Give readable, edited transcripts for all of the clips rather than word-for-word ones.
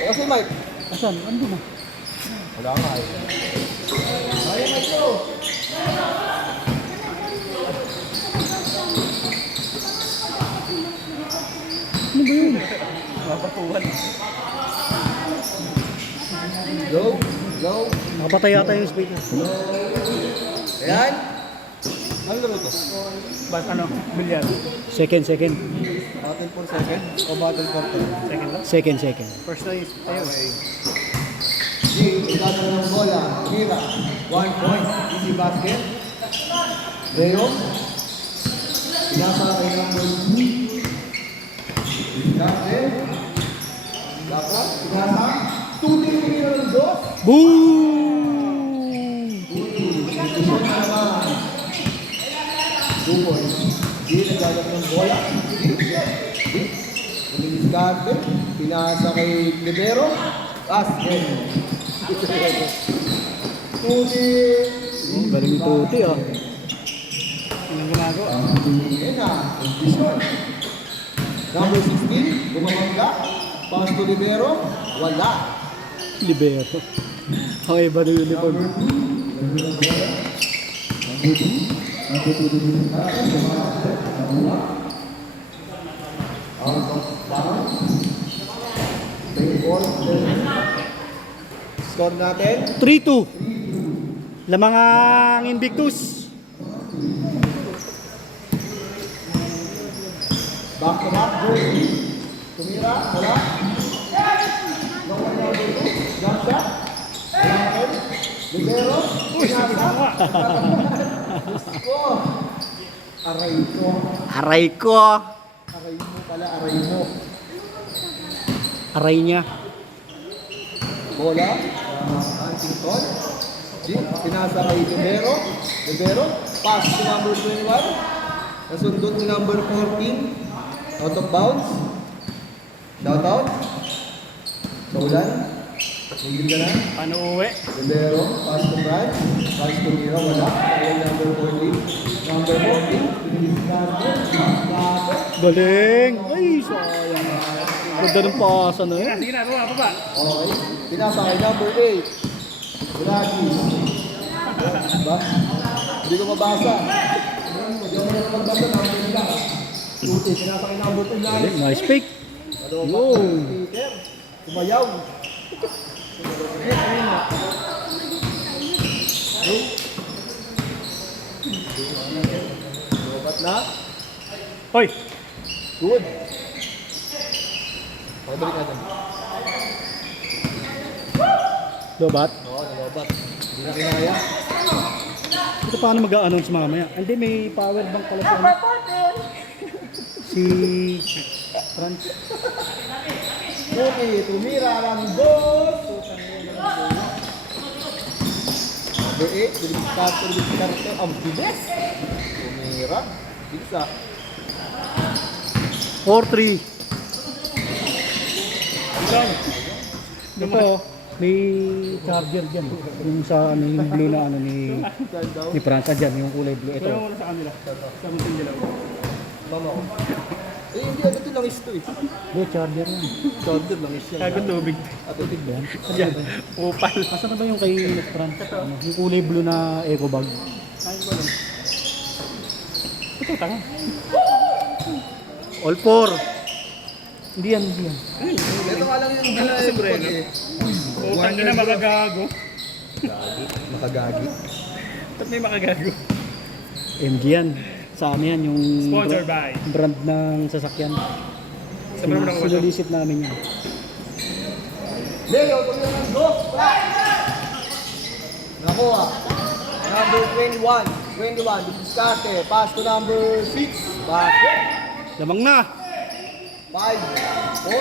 Kasi Mike, Asan? Ando na. wala nga eh. Ay, Mike ko. Ano ba yun? Mapatuwan. Low, low. Nakapatay yata yung speaker. Ayan. Ano laro to? Bas ano? Bilyar. Second. Battle for second o battle for third? Second lang. Second. First na is tayo. G, igado ng bola. Mira. 1 point. Easy basket. Leo. Pinasa kay number 2. Dante. Laka. Pinasa. 2-3 Mira ng 2. Boom! Isusun na naman. 2 points. G, nagdadap ng bola. Umilis Dante. Pinasa kay Libero. Basket. 2-3. Galing yung tuti ah. Anong ginagawa? Ayan na. Vision. Number 16. Bumabangga. Pass to Libero. Wala. Libero. Okay ba na uniform? Score natin. 3-2. Lamang ang Invictus. Back to back. Jersey. Tumira. Wala. No one now dito. Jump shot. Wala. Libero. Pinasa. Gusto. Aray ko. Aray ko. Aray mo pala. Aray mo. Aray niya. Bola. Huntington. G. Pinasa kay Libero. Libero. Pass to number 21. Nasundot ni number 14. Out of bounds. Shout out. Saulan. Nagil ka na. Paano uwi? Libero. Pass to Brad. Pass to Mira. Wala. Ayan number 14. Number 14. Galing. Ay, sayang. Ganda ng pasa na yun. Sige na, baba. Okay. Pinasa kay number 8. Brady. Diba? Hindi ko mabasa. Hindi ko na magbasa. Number lang. Tuti. Pinasa kay number 2. Galing. Nice pick. Yo. Peter. Tumayaw. Lobat na. Hoy! Good. Pabalik natin. Lobat. Oo, nalobat. Hindi na kinaya. Ito paano mag-a-announce mamaya? Hindi, may power bank pala siya. Si Franz. Okay, tumira lang dos. Number 8, Diligarte. Ang bilis. Tumira. Bilis ah. 4-3. Ito, may charger dyan. Yung sa ano, yung blue na ano ni Franz dyan, yung kulay blue. Kuya Ito. mo muna sa kanila. Sa muting dilaw. Mama ko. Eh, hindi. Ito lang is ito eh. Hindi, charger yan. Charger lang is yan. Kagod tubig. Ito din ba yan? Ayan. Upal. Asa na ba yung kay Franz? Ano, yung kulay blue na eco bag? Ayun ko lang. Ito, tanga. All 4. Hindi yan. Ito nga lang yung dala Kasi yung Breno. pag eh. Utang ina makagago. Nakagagi. Ba't may makagago? MG yan. Sa amin yan, yung Sponsored by. brand ng sasakyan. Sa mga mga Sinulisit namin yan. Leo, tumira ng dos. Nakuha. Number 21. 21. Dipiscarte. Pass to number 6. Basket. Lamang na! 5. 4.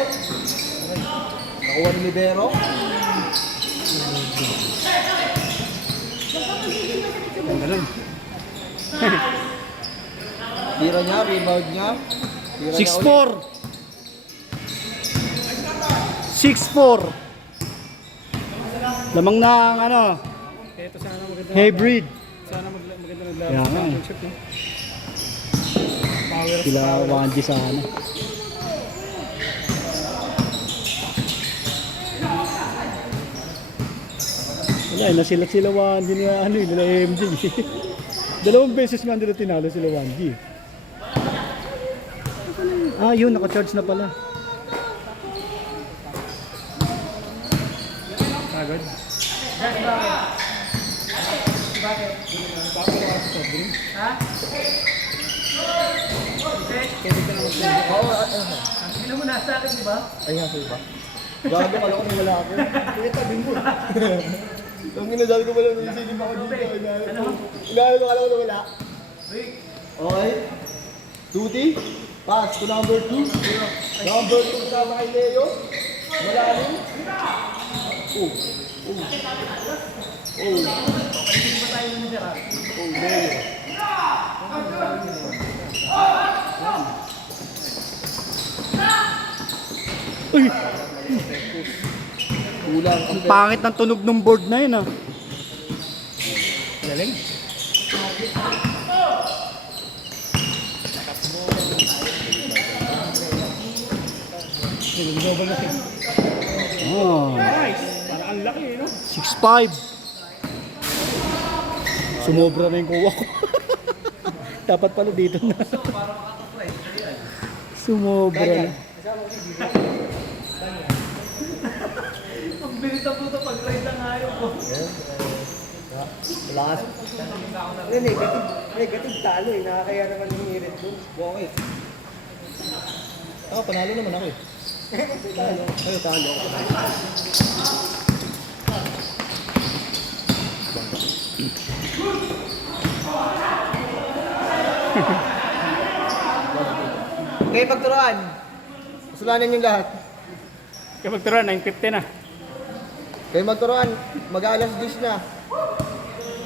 Nakuha ni Libero. Ganun. Tira niya, rebound niya. Tira niya 6'4". 6'4". Lamang ng ano, Ito sana maganda. hybrid. Sana maganda naglaro. Kaya nga. Championship, no? Power. Sila 1G sana. Wala, nasilat sila 1G nila, ano, nila MJ. Dalawang beses nga nila tinalo sila 1G. Ah, yun, naka-charge na pala. Agad. Sino mo nasa akin, di ba? Ay nga, sa'yo ba? Gago ka lang kung wala ako. Kaya tabi mo. Ang ginadali ko pala, nasisilip ako dito. Inaano ko alam ko na wala. Okay. Duty. Pass to number 2. Number 2 kasama kay Leo. Malalim. Oh. Leo. Uy, Kulang. ang pangit ng tunog ng board na yun ah. Galing. Double na siya. Oh, Nice. Parang ang laki, no? 6'5". Sumobra na yung kuha ko. Dapat pala dito na. Sumobra na. Ang bilis na puto pag-ride ng ayaw ko. Lakas. Negative talo eh. Nakakaya naman yung irit doon. Bakit? Ah, panalo naman ako eh. Talo. Ay, talo. Okay, pagturuan. Kasulanan yung lahat. Kapag tira, 9:50 na. Kayo magturuan, mag-aalas 10 na.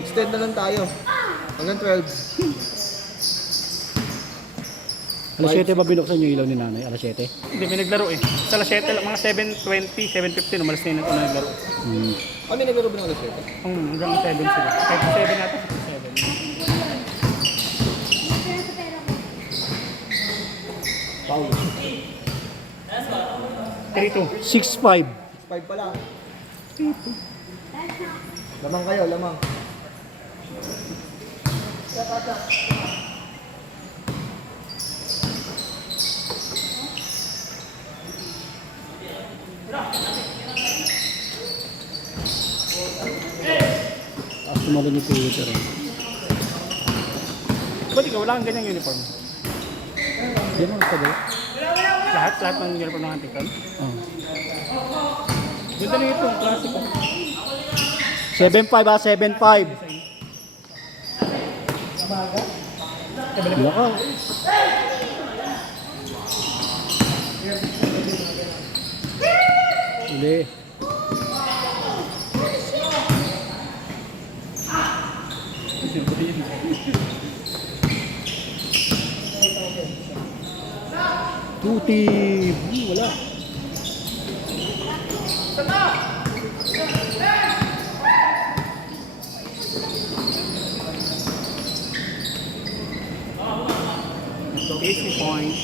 Extend na lang tayo. Hanggang 12. Alas 7 ba binuksan yung ilaw ni nanay? Alas 7? Hindi, may naglaro eh. Sa alas 7 lang, mga 7:20, 7:15, umalis na yun ako naglaro. Ano yung naglaro ba ng alas 7? Hanggang 7 sila. Kahit 7 natin, 7. Paul. 3-2. 6'5". 5 pa lang. Lamang kayo, lamang. Tapos tumalun yung Twitter. Ba't ikaw wala kang ganyang uniform? Di mo nagpagawa? Lahat ng uniform ng Antican? Oh. Ganda na ito, klasiko. 7'5" ah, 7'5". Wala ka. Uli. Tuti. Wala. Easy point.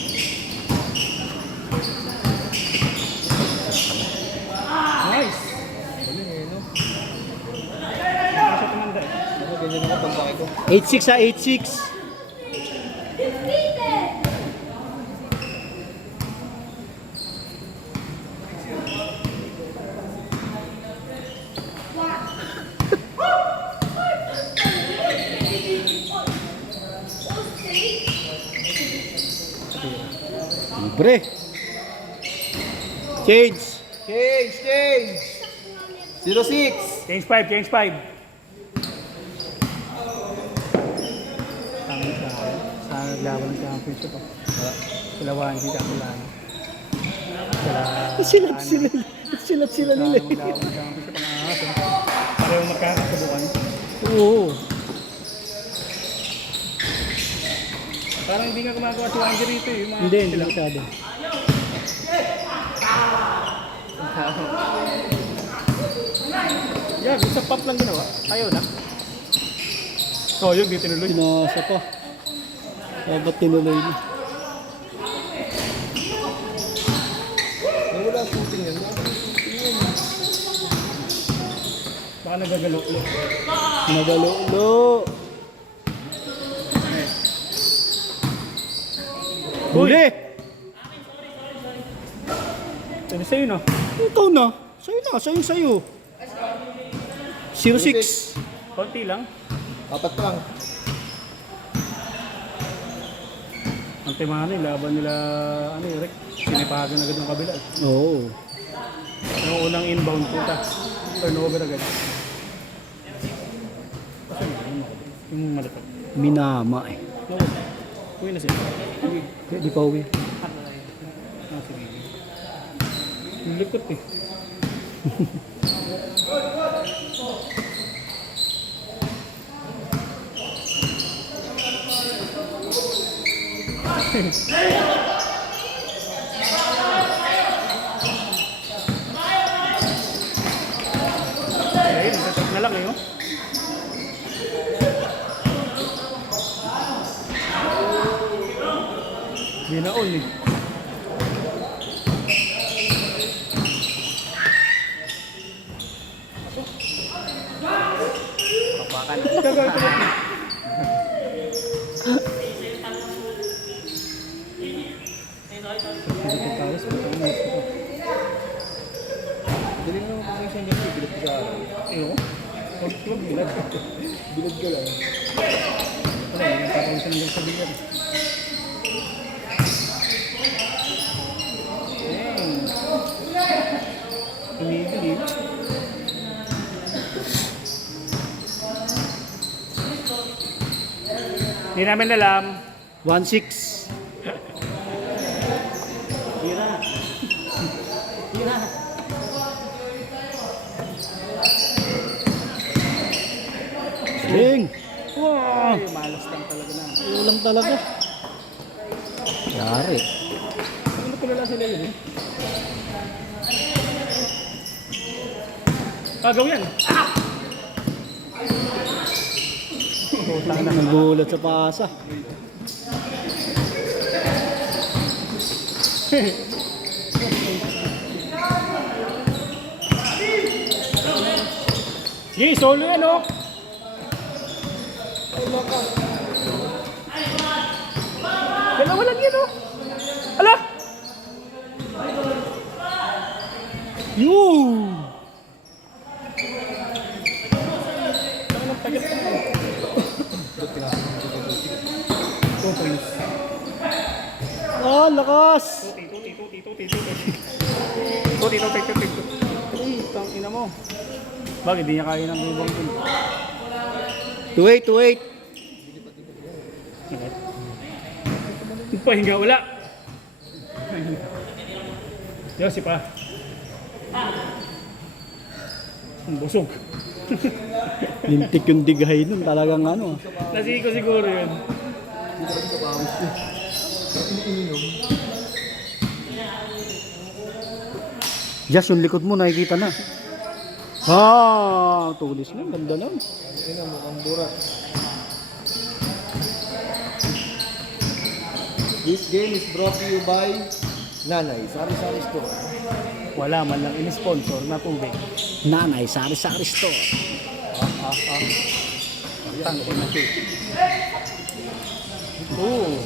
Nice! Galing eh, no? Ano siya tumanda eh? Ano, ganyan ako pagbaki ko. 8'6" ah, 8'6". Libre. Change. Change! 06! Change 5, change 5. Tama sa akin. Sa naglaban ng championship ako. Sila 1G ako lang. Sila... Silat sila nila. Sila naglaban ng championship ako. aso. Pareho magkakasubukan. Oo. Parang hindi nga gumagawa si Wanji rito eh. Yung mga Hindi sila. masyado. Yeah, isang pump lang ginawa. Ayaw na. Oh, yun, di tinuloy. Pinasa pa. Dapat tinuloy na. Nung wala shooting yan, wala shooting yan. Baka nagagalo-lo. Nagalo-lo. Huli! Sabi sa'yo no? Ikaw na. Sa'yo na. Sa'yo. 06. Konti lang. Apat lang. Ang timano yung laban nila, ano yung Rick, sinipagan agad yung kabila. Oo. Yung unang inbound puta, turnover agad. Yung malapag. Minama eh. Uwi na siya. Uwi. Di pa uwi. Ah, sige. Yung likot eh. Ayun, nagtatap na lang eh, oh. Binaon eh. Gagawin ko lang. Dali na naman kung isang gabi, bilad ko sa araw. Ayun. Huwag bilad. Bilad ka lang. Wala, yung kakawisan lang sa bilyar. Tumigil eh. Hindi namin alam. 1-6. Galing. Wow. Ay, malas lang talaga na. Ulang talaga. Yari. Ano kulala sila yun eh? Agaw yan. Nagulat sa pasa. Yee, solo yan oh. Dalawa lang yan oh. Ala! Yun! Tagal. 2 points. Ah, lakas! Tuti. Ay, tang ina mo. Bakit di niya kaya ng rebound dun? 2-8. Pahinga, wala. Yosi pa. Ang busog. Lintik yung dighay nun. Talagang ano. Nasiko siguro yun. Just yung likod mo nakikita na. Ah, tulis na. Ganda nun. Ina mo, ang burat. This game is brought to you by Nanay, Sari-Sari Store. Wala man lang in-sponsor na tubig. Nanay, sari-sari store. Tangko na siya. Oo.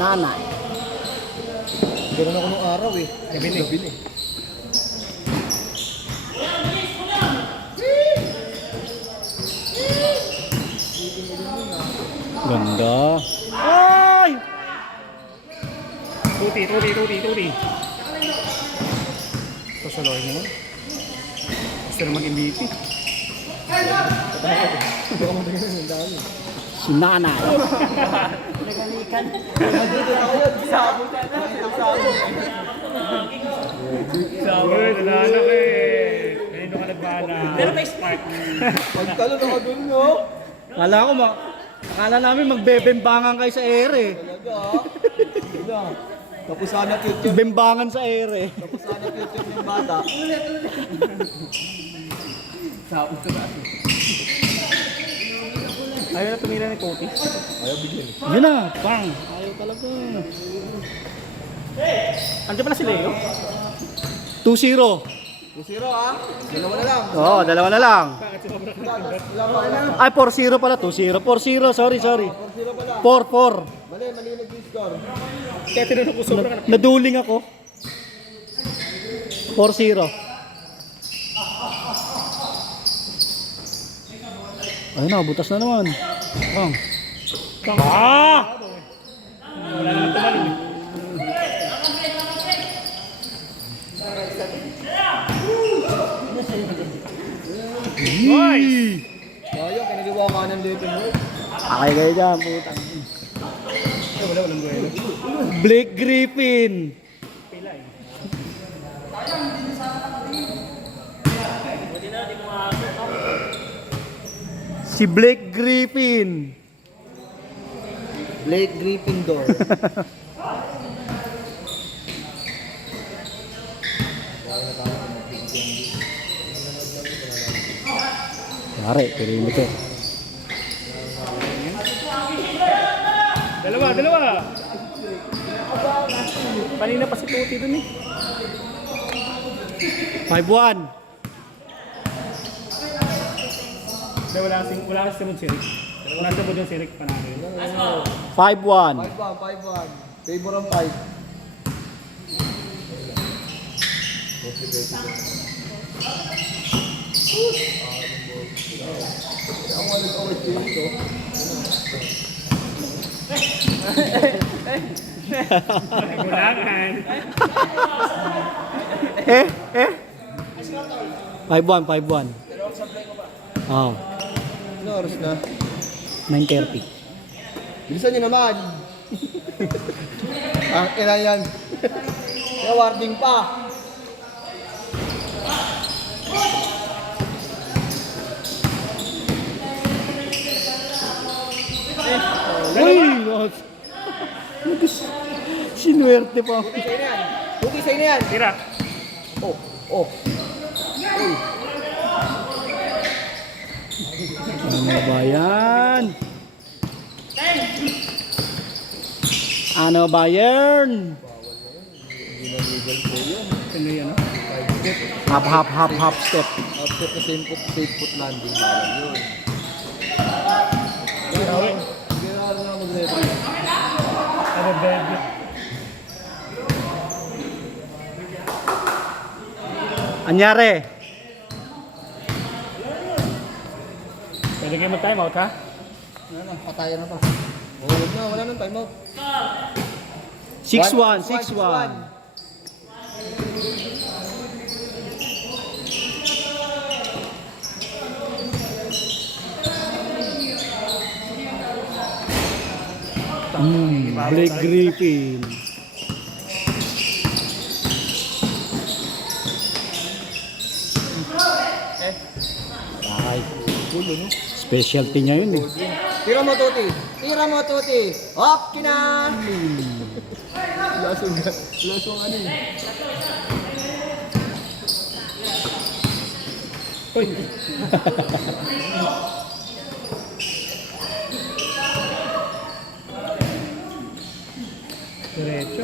Nanay. Ganun ako nung araw eh. Gabi eh. Ganda. Ay! Tuti. Pasaloy naman. Gusto na mag-MVP. Baka mo tingnan yung dami. Si Nanay. Sabi, nalanak eh. Kanino ka nagbahala? Pero may smart. Pagtalo na doon, no? Akala namin magbebembangan kayo sa ere. Talaga, ha? Yun na. Tapos sana future. Bembangan sa ere. Tapos sana future ng bata. Ayaw na tumira ni Cody. Ayaw bigyan. Yun na, pang. Ayaw talaga. Andiyan pala si Leo. 2-0. 2-0, ha? Dalawa na lang. Oo, dalawa na lang. Wala pa. Ay, 4-0 pala. 2-0. 4-0. Sorry. 4-0 pala. 4-4. Mali yung score. Kaya tinanong ko sobrang Naduling ako. 4-0. Ayun na, butas na naman. Pang. Wala naman tumalun. Nice! Ayaw, kinagawa ka ng Leighton Road. Akay kayo dyan, putang. Ay, walang duelo. Blake Griffin. Pila eh. Si Blake Griffin. Blake Gryffindor. Pare, perimeter. Dalawa. Kanina pa si Tuti dun eh. 5-1. Wala kasi sunod si Rick. Wala sunod yung si Rick panalo yun. 5-1. 5-1. Favor ang 5. Ang walang dito. Kulangan. 5-1. Oh, Ano oras na? 9:30. Bilisan nyo naman. Ang ina yan. Kaya warding pa. Uy! Sinuwerte pa. Sa'yo na yan. Buki sa'yo na yan. Tira. Oh. Uy. Ano ba yan? Ano ba yan? Ano yan? Hop step. Outfit na safe foot landing. Bawal yun. Ginaro na mag-referee. Ano bed? Anyari? Pwede kayo mag-time out ha? Ano na, patayan na pa. Wala nang time out. 6-1. 6-1. Blake Griffin. Ay, specialty niya yun eh. Tira mo, Tuti. Hop, kinan! Lasong ano eh. Uy! Diretso.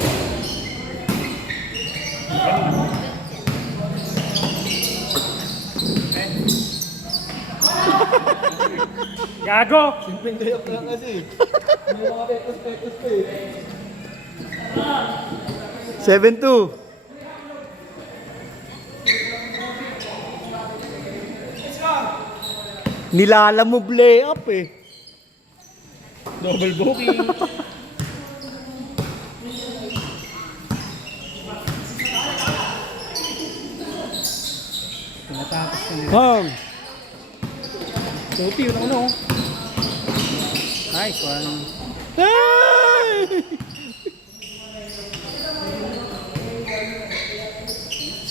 Gago! Simpleng layup lang kasi. May mga petos pa eh. 7-2. Nilalamove layup eh. Double booking. Tinatapos ka nila. Hang. Tupi, yun ako. Nice one. Hey!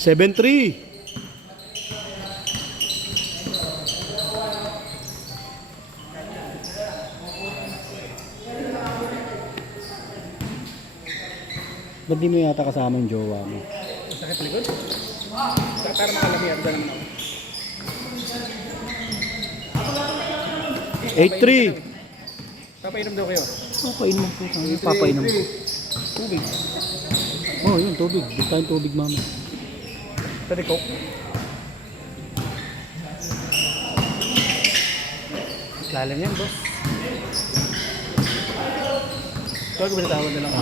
7-3. Ba't di mo yata kasama yung jowa mo? Sakit likod. Para makalami at naman ako. 8-3. Papainom daw kayo. Papainom po. Papainom po. Tubig. Oh, yun, tubig. Gusto tayong tubig, mama. Pwede coke. Lalim yan, boss. Ito ako binatawag na lang.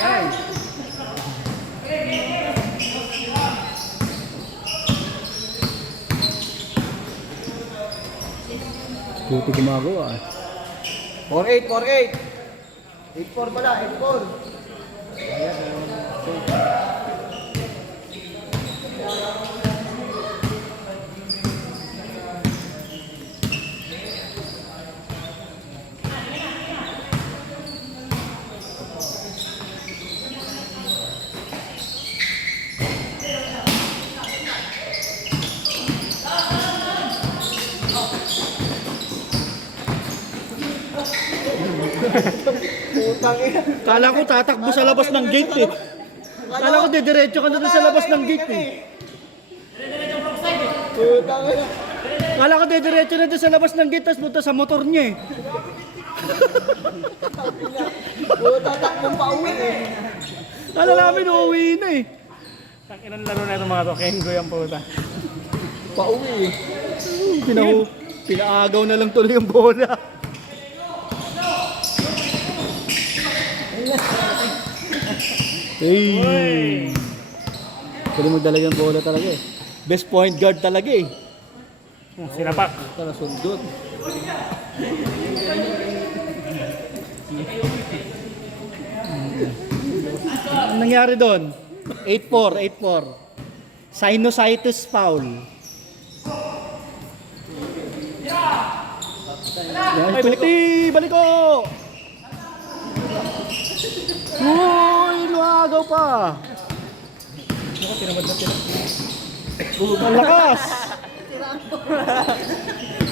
Ay! Buti gumagawa eh. 4-8, 4-8. 8-4 pala, 8-4. Putang ina. Kala ko tatakbo sa labas ng gate eh. Kala ko didiretso ka na doon sa labas ng gate eh. Putang ina. Kala ko didiretso na doon sa labas ng gate tapos punta sa motor niya eh. Putang takbong pauwi eh. Kala namin uuwi na eh. Ang inang laro na itong mga to. Kengo yung puta. Pauwi eh. Pinaagaw na lang tuloy yung bola. Hey! Pwede magdala yung bola talaga eh. Best point guard talaga eh. Sinapak. Ito na sundot. Anong nangyari doon? 8-4, 8-4. Sinusitis foul. Yan, tuti! Balik ko! Uy! Luagaw pa! Ang lakas!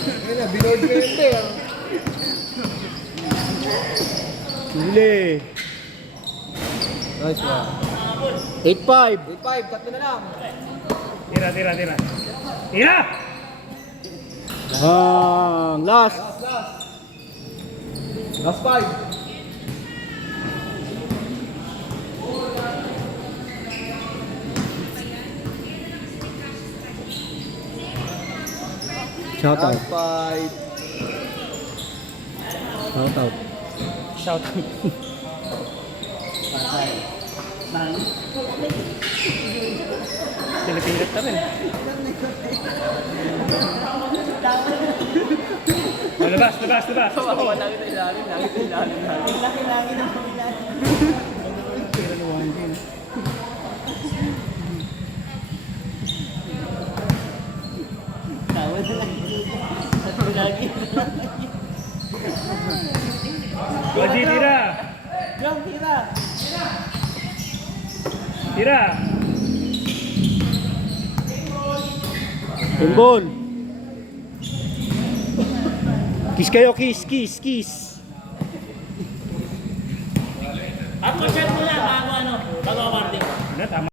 Ayun na, binold ko yun eh. Huli! Nice one. 8-5. 8-5, tatlo na lang. Tira, tira, tira. Tira! Last. Last 5. Shout out. Last 5. Shout out. Shout out. Pilipilit ka rin. Oh, labas, labas, labas. Tira ni Wanji. Wanji, tira. Tira. Timbol. Kiss kayo, kiss, kiss, kiss. At mag-share mo lang bago bago awarding. Ano, tama.